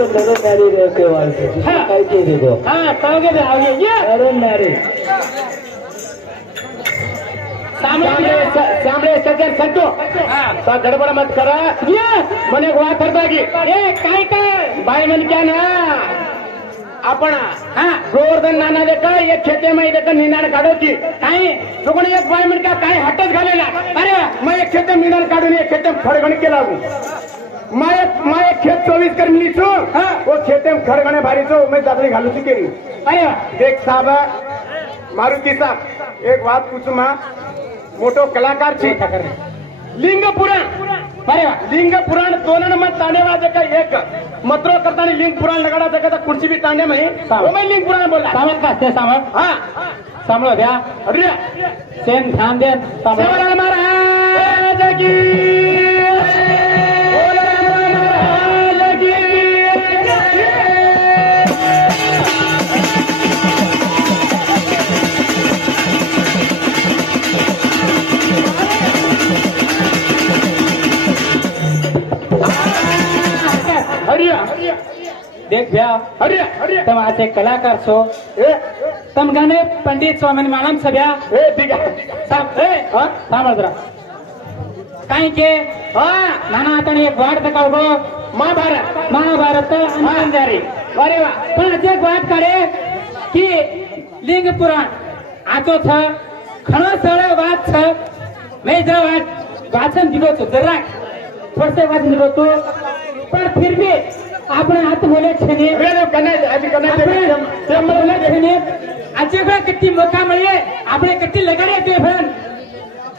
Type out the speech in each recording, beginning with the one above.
तो नर नारी रहते वाले काय के देखो हाँ कहोगे तो आओगे ये नर नारी सामने सज्जन संतो सा गडबड मत करा ये मने गोवा करतागी ए काय बाई मन क्या ना आपण हाँ गोवर्धन नाना देखा एक खेते में देखा निनाण काढोची काय तो एक बाई मन का काय हटच घालेला अरे मैं एक खेते निनाण काढून एक खेते फडगण केला मैं एक खेत 24 कर मिली छू वो खेते में खड़गणे भारी छो मैं दादरी घालू ची केरी अरे देख साहब मारुती साहब एक बात पूछू मा मोठो कलाकार छे लिंग पुराण अरे लिंग पुराण दोन मत तांडे वाजे का एक मतरो करता लिंग पुराण लगाड़ा जगह कुर्सी भी तांडे में वो मैं लिंग पुराण बोला सामल का से सामल हाँ सामलो भैया अरे सेन ध्यान दे सामल महाराज की देख भैया अरे तुम आज एक कलाकार छो तुम गाने पंडित स्वामी मालम सभ्या ठीक है सांभाळ जरा काही के नाना आता एक वाट दाखवतो महाभारत अंजारी अरे वा पण आज एक वाट काढे की लिंग पुराण आचो छ खणो सरळ वाच छ मैं जरा वाचन दिलो तो जरा थोडसे वाचन दिलो तो पर फिर भी આપણે હાથ બોલે છે ને રેલો કને આજે કને તે બોલે છે ને આજે કો કેટલી મોકા મળીએ આપણે કેટલી લગાડે તે ફેન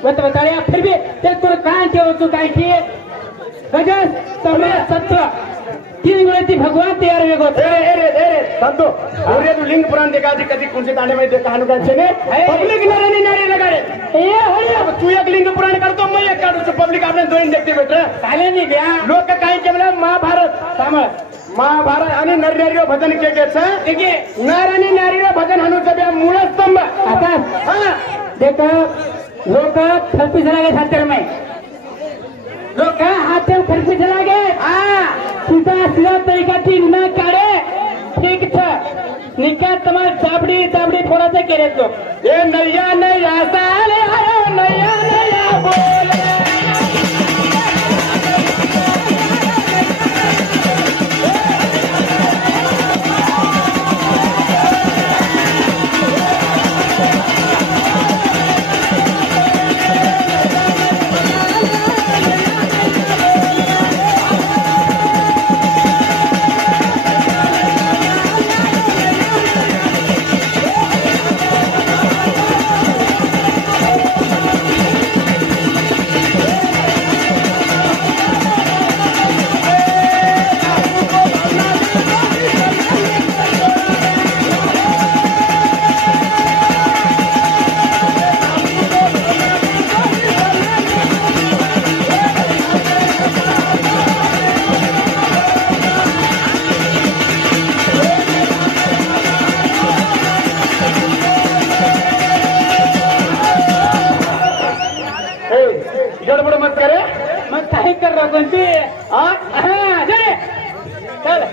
बताया फिर भी ते तो काय ठेव तू काय की गजस तमे सत्य तीन वेळेती भगवान तयार वेगो रे संतो अरे तू लिंग पुराण देखा आधी कधी कोणते तांडे मध्ये देखा अनुगान छे ने पब्लिक नारे नारे लगाडे ए होळी तू एक लिंग पुराण करतो मैं एक काढू पब्लिक आपने दोन देखते बेटा चाले नहीं गया लोक काय केले महाभारत सामळ महाभारत आणि नरनारीवर भजन केलं की नर आणि नारीवर भजन हनुचं मूळ स्तंभ आता हां देख लोक खरपी चलागे सातर में लोक हाथ खरपी चलागे सीधा सीधा तरीका की न काढे ठीक था निका तमार चाबडी चाबडी फोडायचं केले तो ए नैया नैया साले अरे नैया नैया बोले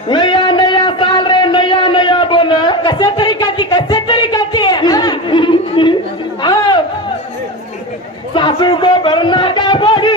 नया नया साल रे नया नया बोल कशा तरीकाची सासू को भरना का बड़ी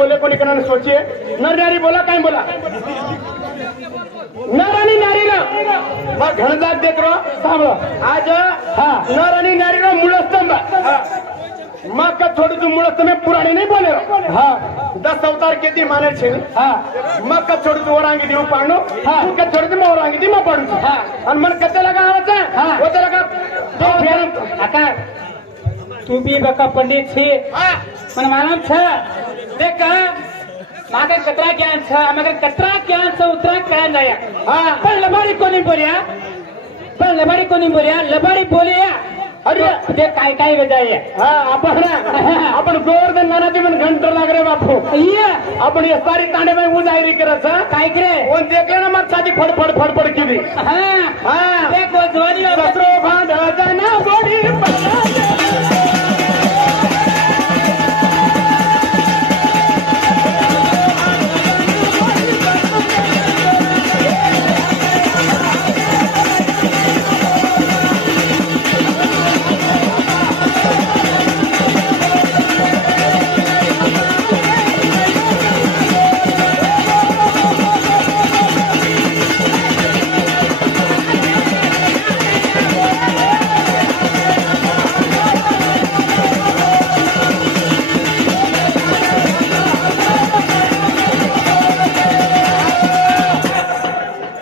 बोले को निकलने सोचिए नर नारी बोला काय बोला नर आणि नारी ना मग घनदाग देख रो सांभ आज नर आणि नारी रो मूळ स्तंभ मग का छोड़ी तू मुड़ તમે પુરાણી નહીં બોલે હા 10 અવતાર કેતી માને છે હા મગ का छोड़ी तू ઓરાંગી દી પાડનો હા. તું કે છોડી દી ઓરાંગી દી માં પાડું છું હા. અને મને કતે લગા આવે છે હા. ઓતે લગા आता तू बी बका पंडित छे હા મને માलूम છે देख मागे कतरा ज्ञान છે मगर कतरा ज्ञान છે उतरा ज्ञान नाही હા पण लबाडी कोणी बोल्या पण लबाडी कोणी बोल्या लबाडी बोलया अरे ते काय काय वेजाय हा आपण गोवर्धन नानाजी पण घंटर लाग रे बापू अय्या आपण हे सारी तांडे में उजायरी करत हा काय करे कोण देखले ना मग छाती फडफड फडफड केली हा हा देख वो जवानी ससरो भांड जना गोडी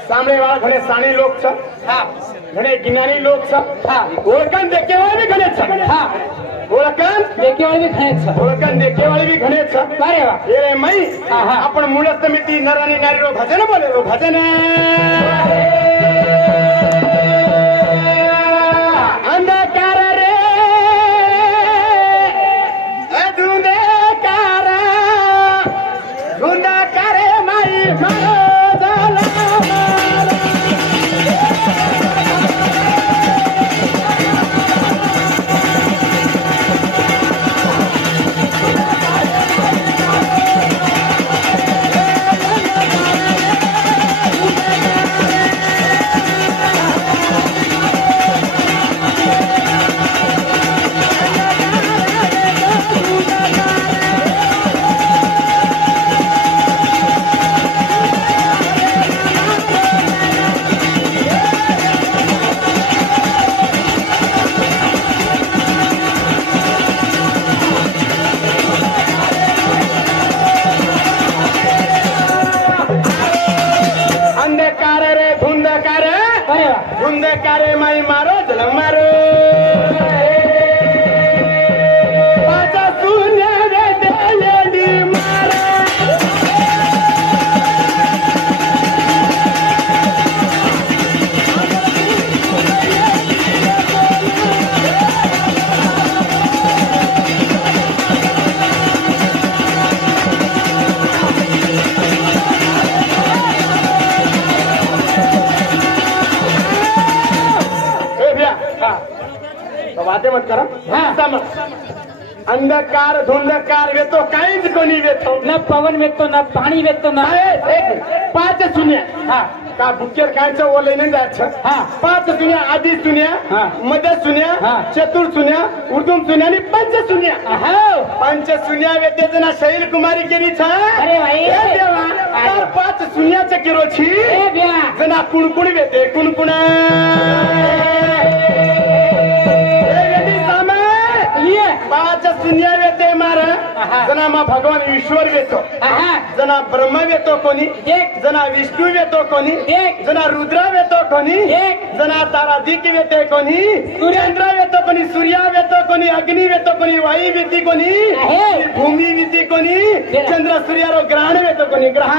सामने वाला घणे साणी लोक छ हा घणे ज्ञानी लोक छ हा ओळखण देखे वाले भी घणे छ हा ओळखण देखे वाली खायच ओळखण देखे वाले भी घणे छ अरे वा ए मई हा, हा. आपण मूळच समिती नर आणि नारी रो भजन बोले रो भजन अंधकार रे अधुंधकार धुंधकार माई मारो झाला अंधकार रे धुंधकार अरे वा धुंधकार माई मारो झलम मारो पाचा शून्य रे देलेली मारा ए भैया तो बातें मत करा हा. अंधकार धुंधकार वेतो काहीच कोणी वेतो न पवन वेचतो न पाणी वेचतो न पाच सुन्या हा का बुकेर खायचं ओले नाही जायचं हा. पाच सुन्या आधी सुन्या हा. मध्य सुन्या हा. चतुर सुन्या उर्दूम सुन्या आणि पंच सुन्या हो पंच सुन्या वेतेचं ना शैल कुमारी केली छा अरे बाई. ए देवा तर पाच सुन्याचं किरो छी ए ब्या जना कुणकुण वेते कुणकुण ये पाच सुन्या वेते मार आहा. जना मा भगवान ईश्वर वेतो आहा जना ब्रह्म वेतो कोणी एक जना विष्णू वेतो कोणी एक जना रुद्र वेतो कोणी एक जना ताराधिक वेते कोणी चंद्र वेतो कोणी सूर्य वेतो कोणी अग्नि वेतो कोणी वायू वेती कोणी आहे. भूमी वेती कोणी बेला. चंद्र सूर्यारो ग्रहण वेतो कोणी ग्रहण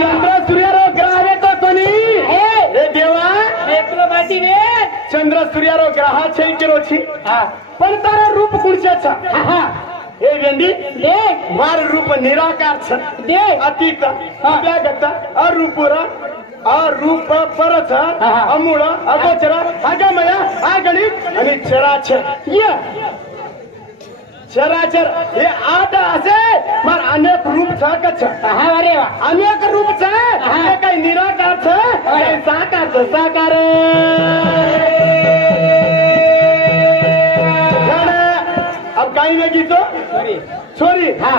चंद्र सूर्यारो ग्रह वेतो कोणी हे देवा वेचलो बाटी वेच चंद्र सूर्यारो ग्रह छै केरो छी हा पण तारा रूप कुणचे छ हा हे वेंडी देख मार रूप निराकार छ देख अतीत अव्यागत अरूपुर अरूप परथ हा. अमूळ अगोचर अगमय अगणित आणि चराचर ये चराचर हे आठ असे मार अनेक रूप छ कच्छ हा अरे वा अनेक रूप छ हा. हे काही निराकार छ काही साकार छ साकार अब काही में गीतो सॉरी छोरी हा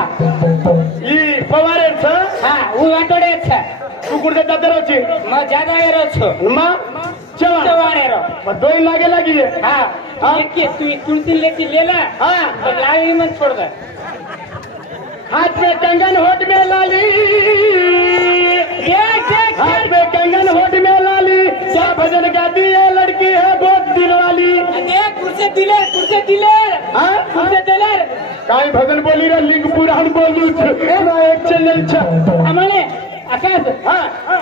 ई फवारे छ हा હું વાટોડે છે तू कुठे दादराची मैं ज्यादा एरो छो मा चवारे रो मग दोन लागे लागी हाँ एक की तू तुलसी लेती ले ला हाँ तो लाली मत छोड़ दे हाथ में कंगन होठ में लाली हाथ में कंगन होठ में लाली क्या भजन गाती है लड़की है बहुत दिल वाली देख कुर्से दिले काय भजन बोली रे लिंग पुराण बोलू ना एक चैनल हमारे आकाश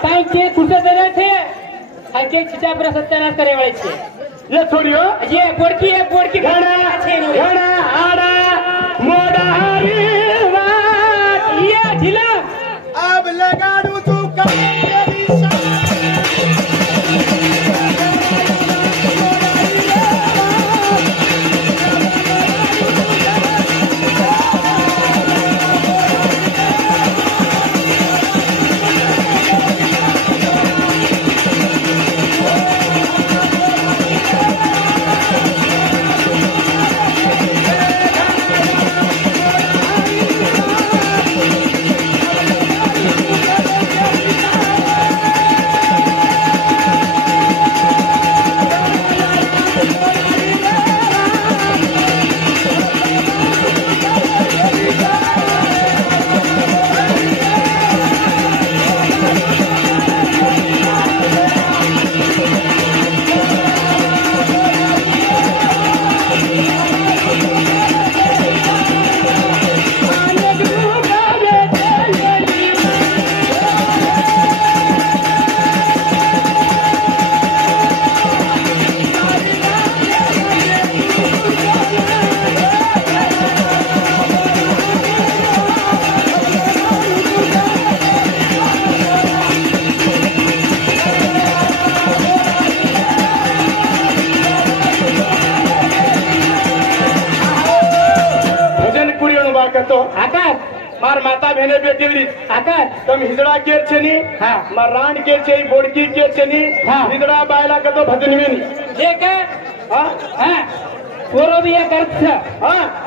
काय के कुर्से दिले थे हल्के छिचा पर सत्यानाश करे वाले छे ये छोड़ियो ये बोड़की घड़ा घड़ा आड़ा मोड़ा हरी बात ये ढीला अब लगाड़ू तू मार माता बहने बेटी आकाश तम हिजड़ा केर छनी मार रान केर छे बोड़की केर छनी हिजड़ा बायला कतो भजन में ठीक है पोरो भी एक अर्थ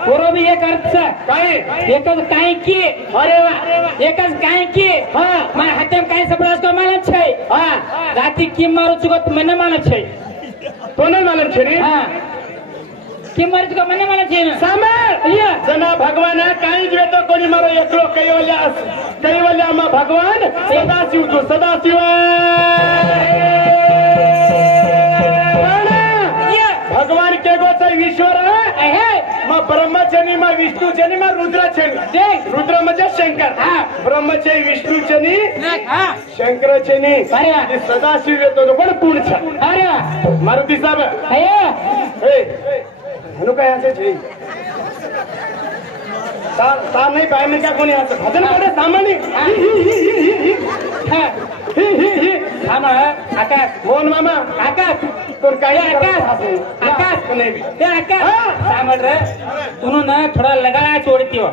पोरो भी एक अर्थ काय एकच काय की अरे वाह एकच काय की मार हातेम काय सपनास को मालूम छे राती किम मारू चुकत मने मालूम छे तो नहीं मालूम छे नी किम मारू चुकत मने मालूम छे सामे जना भगवान काही जे तो कोणी मारो एकलो कैवल्या मा भगवान सदाशिव तो सदाशिव भगवान के गोचा ईश्वर है मा ब्रह्मचनी मा विष्णू चनी मा रुद्र चनी देख रुद्र म्हणजे शंकर ब्रह्मचे विष्णू चनी शंकर चनी अरे सदाशिव येतो पण पुढचा अरे मारुती साहेब हनु काय असे छे ता नाही पाहिजे का कोणी असं भजन कडे सामान्य आकाश मोहन मामा आकाश तो काही आकाश सामल रे उन्होंने थोड़ा लगाया छोड़ती हो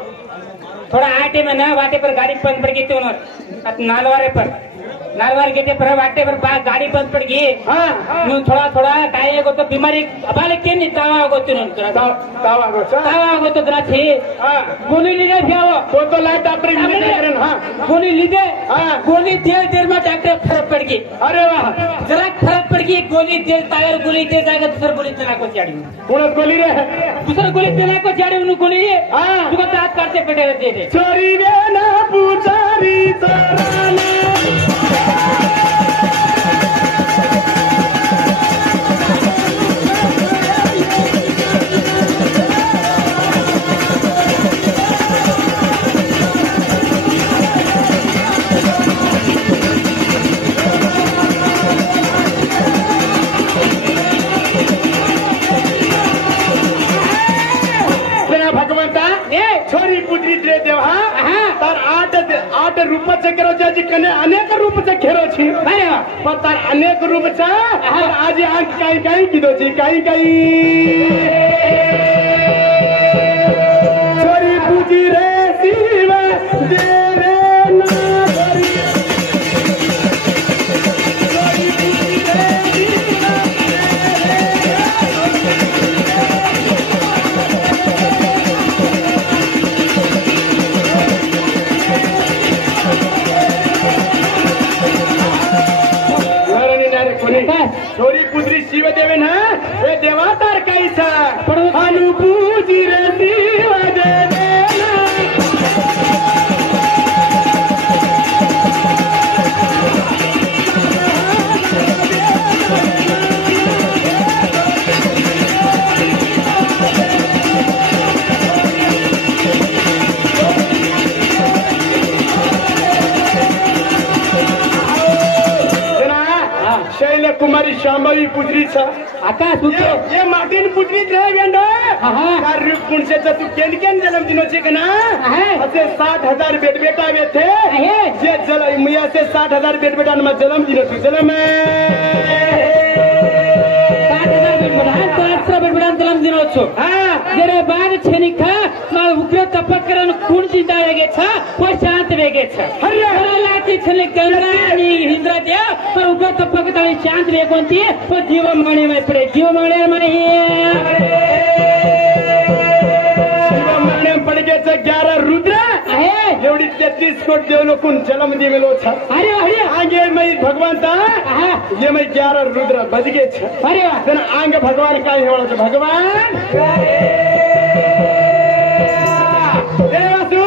थोड़ा आटे में ना वाटे पर गाड़ी बंद पड़ गई थी उन्होंने नालवार गेटे पर वाटे पर गाड़ी बंद पड़ गई थोड़ा थोड़ा काय को तो बीमारी अबाले के नहीं तावा को तो जरा थी गोली लीधे फिर तो लाइट आपरे गोली लीधे गोली देर में डॉक्टर फर्क पड़ गई अरे वाह जरा फर्क पड़ गई गोली तेज टायर गोली तेज आएगा दूसरा गोली चला को चाड़ी गोली रे दूसरा गोली चला को चाड़ी उन्हें गोली तुझको दांत काटते पेटे रहते थे चोरी वे ना पुजारी चोराना छोरी पुत्री दे देवा तर आठ रूपाचे खेरो ज्याची कने अनेक रूपचे खेरो छी पण तर अनेक रूपचा आज आंख काही काही किदो छी काही काही छोरी पुत्री रे शिव दे रे ना छोरी पुत्री रे शिव छोरी पुत्री शिव देवे ना हे देवा तार कैसा पण अनुपूजी रे शिव देवे कुमारी शांभवी पुत्रीचा आता सुचो ये माटीन पुत्रीच रे वेंडो कार्य पुणसेचा तू केन जन्म दिनोचे का ना असे 60,000 बेटा थे जे जल मिया से 60,000 बेटा न जन्म दिनो तू जन्म 60,000 बेटा जन्म दिनो छो जरे बाग छनिखा मा उग्र तपकरन खून चिंता वेगे छ व शांत वेगे छ हरे लाती छले गंगानी हिंद्रा द्या पर उग्र तपकतानी शांत वेगोंती व जीवमणी में पडे जीवमणी मणी जीवमणी पडगेच 11 रुद्र आहे एवढी 33 कोट देव लोकून जन्म दिवेलो छ अरे अरे आगे मैं भगवंता ये मैं 11 रुद्र बजगे छ अरे तन आंग भगवान काय हेवळो भगवान देवासु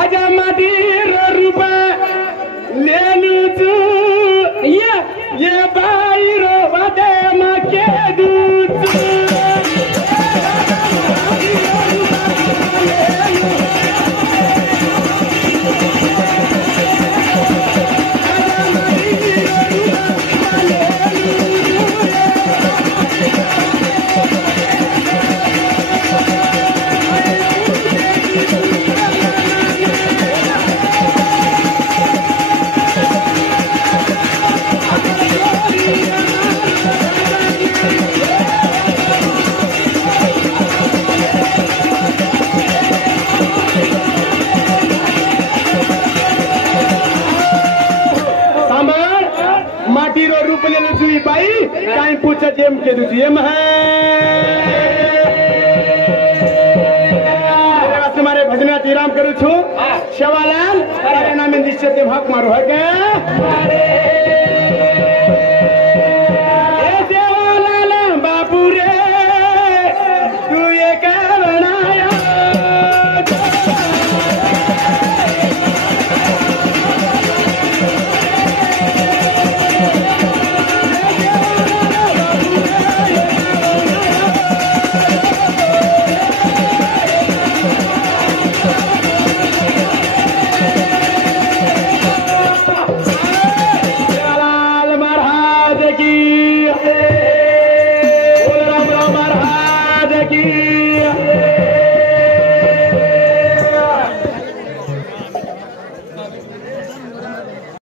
आजा मादीर रूप लेनु तू ये बाईरो वादे माके दूत काय पूछा जेम के दूसरी एम है तुम्हारे भजन विराम करू छु शेवालाल तारे नामे निश्चित हक मारो है शेवालाल बाबू रे तू ये क्या बनाया महाराज की